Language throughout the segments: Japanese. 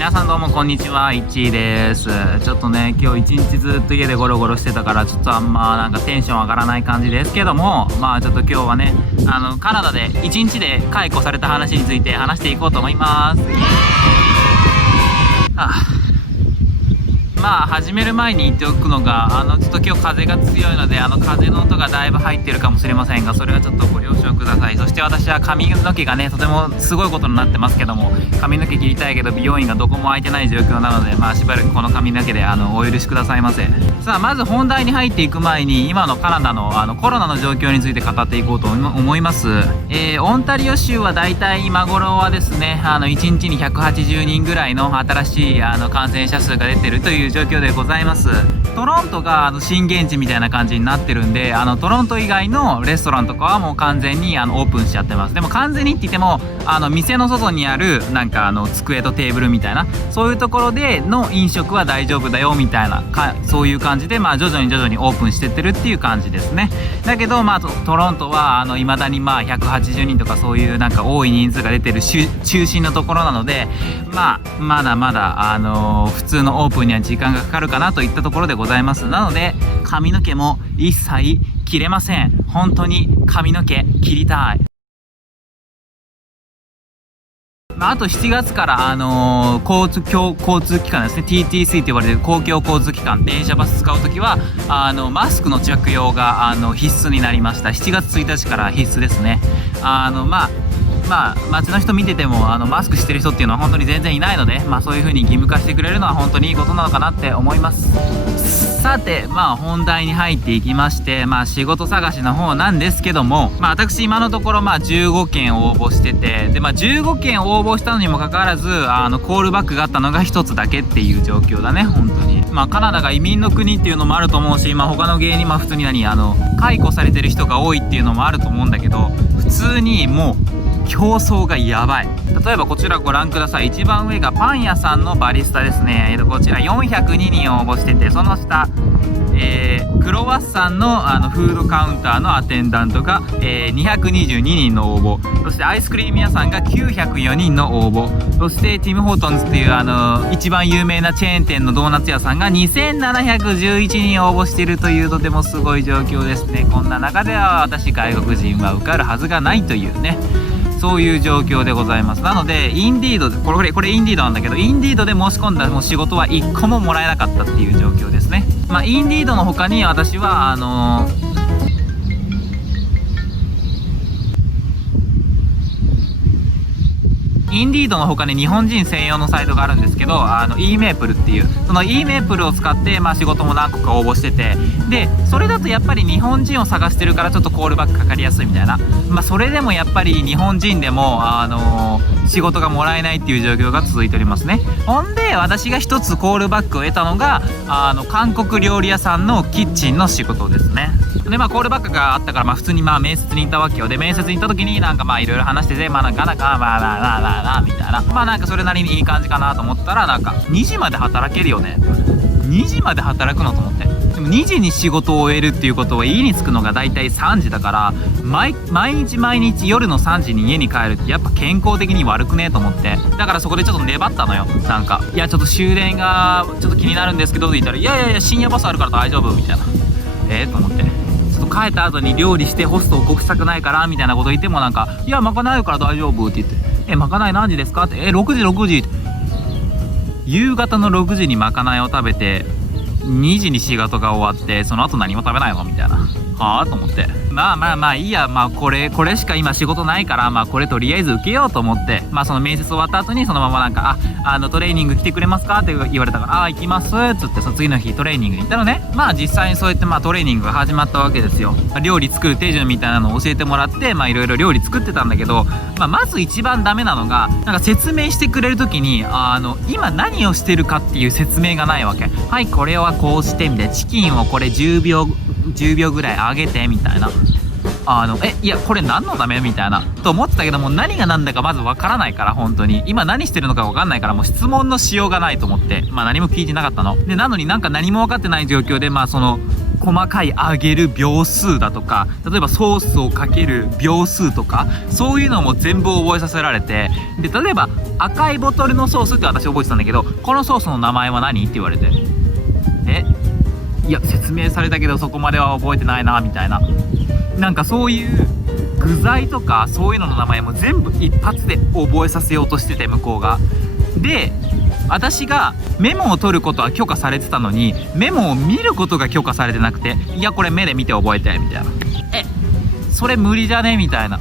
皆さんどうもこんにちは、いっちーです。ちょっとね、今日一日ずっと家でゴロゴロしてたから、ちょっとあんまなんかテンション上がらない感じですけども、まあちょっと今日はね、カナダで1日で解雇された話について話していこうと思います。まあ始める前に言っておくのが、ちょっと今日風が強いので、風の音がだいぶ入ってるかもしれませんが、それはちょっとご了承ください。そして私は髪の毛がね、とてもすごいことになってますけども、髪の毛切りたいけど美容院がどこも空いてない状況なので、まあしばらくこの髪の毛でお許しくださいませ。さあまず本題に入っていく前に、今のカナダのコロナの状況について語っていこうと思います。オンタリオ州はだいたい今頃はですね、1日に180人ぐらいの新しい感染者数が出てるという状況でございます。トロントが震源地みたいな感じになってるんで、トロント以外のレストランとかはもう完全にオープンしちゃってます。でも完全にって言っても店の外にあるなんか机とテーブルみたいな、そういうところでの飲食は大丈夫だよみたいなそういう感じで、まあ徐々にオープンしてってるっていう感じですね。だけどまあトロントは未だにまあ180人とかそういうなんか多い人数が出てる中心のところなので、まあまだまだ普通のオープンには時間がかかるかなといったところでございます。なので髪の毛も一切切れません。本当に髪の毛切りたい。あと7月から交通機関ですね、 TTC と呼ばれる公共交通機関、電車バス使うときはマスクの着用が必須になりました。7月1日から必須ですね。まあ街の人見ててもマスクしてる人っていうのは本当に全然いないので、まあそういう風に義務化してくれるのは本当にいいことなのかなって思います。さてまあ本題に入っていきまして、まあ仕事探しの方なんですけども、まあ私今のところまあ15件応募してて、でまあ15件応募したのにもかかわらずコールバックがあったのが1つだけっていう状況だね。本当にまあカナダが移民の国っていうのもあると思うし、まあ他の芸人普通に解雇されてる人が多いっていうのもあると思うんだけど、普通にもう競争がやばい。例えばこちらご覧ください。一番上がパン屋さんのバリスタですね。こちら402人応募してて、その下、クロワッサンのフードカウンターのアテンダントが、222人の応募、そしてアイスクリーム屋さんが904人の応募、そしてティム・ホートンズっていう一番有名なチェーン店のドーナツ屋さんが2711人応募しているというとてもすごい状況ですね。こんな中では私外国人は受かるはずがないというね、そういう状況でございます。なのでインディードでこれインディードなんだけど、インディードで申し込んだもう仕事は1個ももらえなかったっていう状況ですね。まあインディードの他に私はインディードの他に日本人専用のサイトがあるんですけど、E メープルっていう、その E メープルを使って、まあ、仕事も何個か応募してて、でそれだとやっぱり日本人を探してるからちょっとコールバックかかりやすいみたいな、まあ、それでもやっぱり日本人でも仕事がもらえないっていう状況が続いておりますね。ほんで私が一つコールバックを得たのが韓国料理屋さんのキッチンの仕事ですね。でまあコールバックがあったから、まあ普通にまあ面接に行ったわけよ。で面接に行った時になんかまあいろいろ話してて、まあなんかみたいな、まあなんかそれなりにいい感じかなと思ったら、なんか2時まで働けるよね、2時まで働くのと思って。でも2時に仕事を終えるっていうことは家に着くのがだいたい3時だから、毎日夜の3時に家に帰るってやっぱ健康的に悪くねえと思って、だからそこでちょっと粘ったのよ。なんかいやちょっと終電がちょっと気になるんですけどって言ったら、いや深夜バスあるから大丈夫みたいな、と思って、ちょっと帰った後に料理してホストを起こしたくないからみたいなこと言っても、なんかいやまかないから大丈夫って言って、まかない何時ですかって、6時夕方の6時にまかないを食べて2時に仕事が終わって、その後何も食べないのみたいな、はあと思って、まあいいや、まあこれしか今仕事ないから、まあこれとりあえず受けようと思って、まあその面接終わった後にそのままなんかトレーニング来てくれますかって言われたから、行きますっつって、その次の日トレーニングに行ったのね。まあ実際にそうやってまあトレーニングが始まったわけですよ。料理作る手順みたいなのを教えてもらって、まあいろいろ料理作ってたんだけど、まず一番ダメなのが、なんか説明してくれる時に今何をしてるかっていう説明がないわけ。はい、これはこうしてみたいな、チキンをこれ10秒ぐらい揚げてみたいな、いやこれ何のためみたいなと思ってたけども、何が何だかまずわからないから、本当に今何してるのかわかんないから、もう質問のしようがないと思って、まあ何も聞いてなかったので、なのになんか何も分かってない状況で、まあその細かい揚げる秒数だとか、例えばソースをかける秒数とか、そういうのも全部覚えさせられて、で例えば赤いボトルのソースって私覚えてたんだけど、このソースの名前は何って言われて、いや説明されたけどそこまでは覚えてないなみたいな、なんかそういう具材とかそういうのの名前も全部一発で覚えさせようとしてて、向こうが。で私がメモを取ることは許可されてたのに、メモを見ることが許可されてなくて、いやこれ目で見て覚えてみたいな、それ無理じゃねみたいな、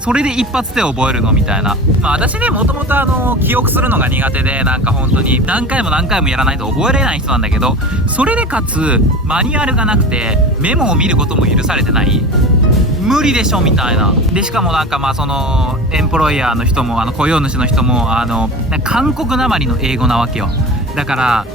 それで一発で覚えるのみたいな。私ね、もともと記憶するのが苦手で、なんか本当に何回も何回もやらないと覚えれない人なんだけど、それでかつマニュアルがなくてメモを見ることも許されてない、無理でしょみたいな。でしかもなんかそのエンプロイヤーの人も雇用主の人も韓国なまりの英語なわけよ。だから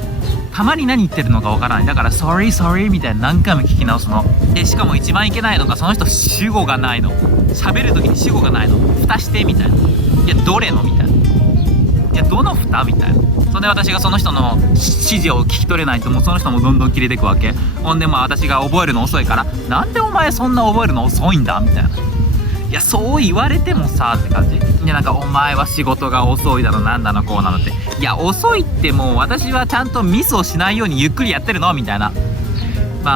たまに何言ってるのかわからない。だから「sorry sorry」みたいな何回も聞き直すの。でしかも一番いけないのが、その人主語がないの。喋る時に主語がないの。蓋してみたいな。いやどれのみたいな。いやどの蓋みたいな。それで私がその人の指示を聞き取れないと、もうその人もどんどん切れていくわけ。ほんで私が覚えるの遅いから「なんでお前そんな覚えるの遅いんだ」みたいな。いやそう言われてもさって感じ。いやなんかお前は仕事が遅いだのなんだのこうなのって、いや遅いってもう私はちゃんとミスをしないようにゆっくりやってるのみたいな。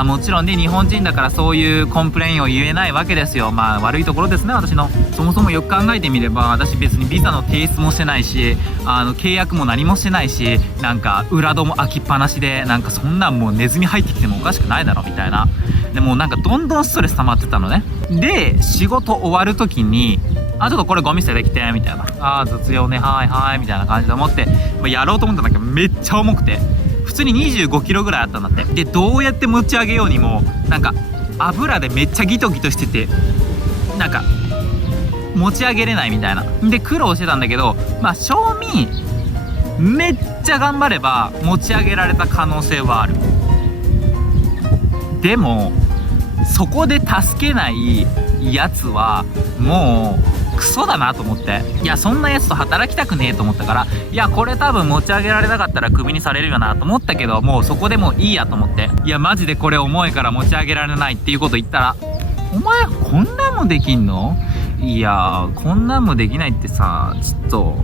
もちろんね日本人だからそういうコンプレインを言えないわけですよ。悪いところですね私の。そもそもよく考えてみれば、私別にビザの提出もしてないし、契約も何もしてないし、なんか裏戸も開きっぱなしで、なんかそんなんもうネズミ入ってきてもおかしくないだろみたいな。でもなんかどんどんストレス溜まってたのね。で仕事終わる時にちょっとこれゴミ捨てできてみたいな、頭痛ねはいはいみたいな感じで思ってやろうと思ったんだけど、めっちゃ重くて普通に25キロぐらいあったんだって。でどうやって持ち上げようにもなんか油でめっちゃギトギトしてて、なんか持ち上げれないみたいな。で苦労してたんだけど、正味めっちゃ頑張れば持ち上げられた可能性はある。でもそこで助けないやつはもうクソだなと思って、いやそんなやつと働きたくねえと思ったから、いやこれ多分持ち上げられなかったらクビにされるよなと思ったけど、もうそこでもういいやと思って、いやマジでこれ重いから持ち上げられないっていうこと言ったら、お前こんなんもできんの？いやこんなんもできないってさ、ちょっと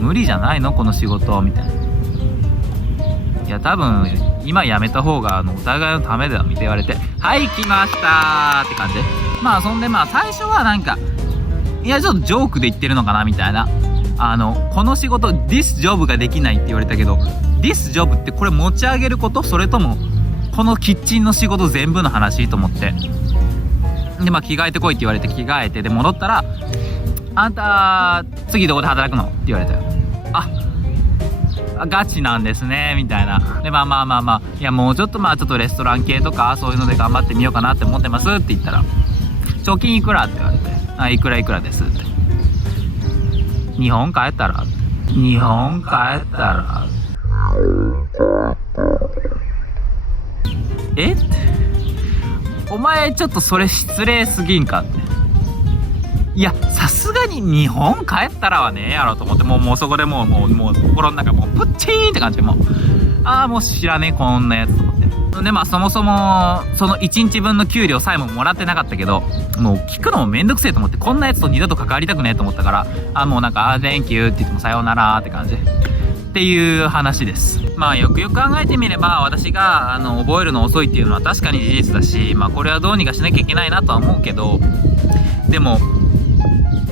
無理じゃないのこの仕事みたいな。いや多分今辞めた方がお互いのためだよみたいな言われて、はい来ましたって感じで、そんで最初はなんかいやちょっとジョークで言ってるのかなみたいな、この仕事 This job ができないって言われたけど、 This job ってこれ持ち上げること、それともこのキッチンの仕事全部の話と思って、で着替えてこいって言われて着替えて、で戻ったらあんた次どこで働くのって言われて、ガチなんですねみたいな。でいやもうちょっとちょっとレストラン系とかそういうので頑張ってみようかなって思ってますって言ったら、貯金いくらって言われて、いくらいくらですって。日本帰ったら日本帰ったらお前ちょっとそれ失礼すぎんかって。いやさすがに日本帰ったらはねえやろと思って、もうそこでもう心の中もうプッチーンって感じで、もう知らねえこんなやつと思って。でそもそもその1日分の給料さえももらってなかったけど、もう聞くのもめんどくせえと思って、こんなやつと二度と関わりたくねえと思ったから、もうなんか「Thank you」って言っても「さようなら」って感じっていう話です。よくよく考えてみれば、私が覚えるの遅いっていうのは確かに事実だし、これはどうにかしなきゃいけないなとは思うけど、でも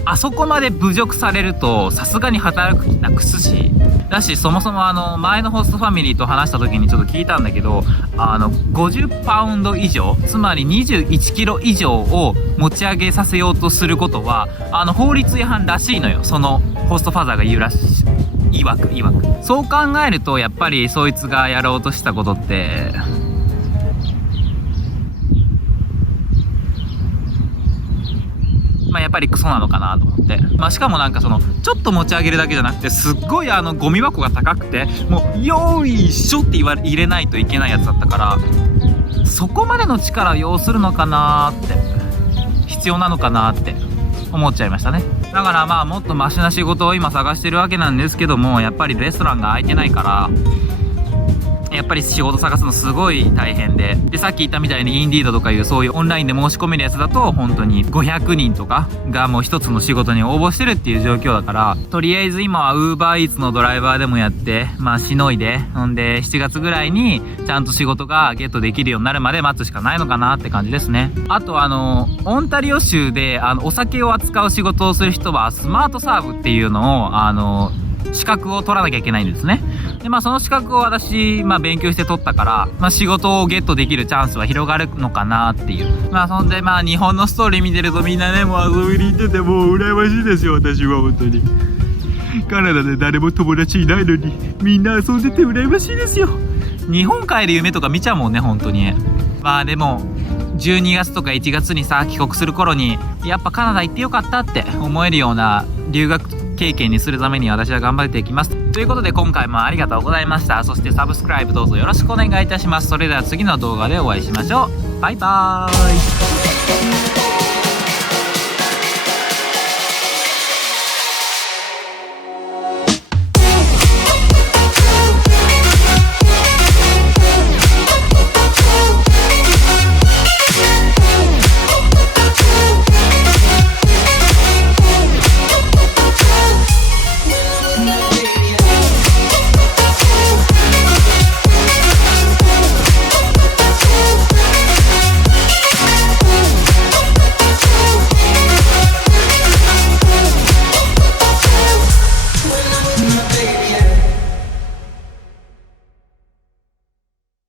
あそこまで侮辱されるとさすがに働く気なくすし、だしそもそも前のホストファミリーと話した時にちょっと聞いたんだけど、50パウンド以上、つまり21キロ以上を持ち上げさせようとすることは法律違反らしいのよ。そのホストファザーが言うらしい、曰く。そう考えるとやっぱりそいつがやろうとしたことってやっぱりクソなのかなと思って、しかもなんかちょっと持ち上げるだけじゃなくて、すっごいゴミ箱が高くて、もうよいしょって入れないといけないやつだったから、そこまでの力を要するのかなって、必要なのかなって思っちゃいましたね。だからもっとマシな仕事を今探してるわけなんですけども、やっぱりレストランが開いてないから、やっぱり仕事探すのすごい大変で、さっき言ったみたいにインディードとかいうそういうオンラインで申し込めるやつだと本当に500人とかがもう一つの仕事に応募してるっていう状況だから、とりあえず今は UberEats のドライバーでもやって、しのいで、ほんで7月ぐらいにちゃんと仕事がゲットできるようになるまで待つしかないのかなって感じですね。あとオンタリオ州でお酒を扱う仕事をする人はスマートサーブっていうのを資格を取らなきゃいけないんですね。でその資格を私勉強して取ったから、仕事をゲットできるチャンスは広がるのかなっていう。そんで日本のストーリー見てるとみんなね、もう遊びに行っててもう羨ましいですよ。私は本当にカナダで誰も友達いないのにみんな遊んでて羨ましいですよ。日本帰る夢とか見ちゃうもんね、本当に。でも12月とか1月に帰国する頃にやっぱカナダ行ってよかったって思えるような留学経験にするために私は頑張っていきます。ということで今回もありがとうございました。そしてサブスクライブどうぞよろしくお願いいたします。それでは次の動画でお会いしましょう。バイバーイ。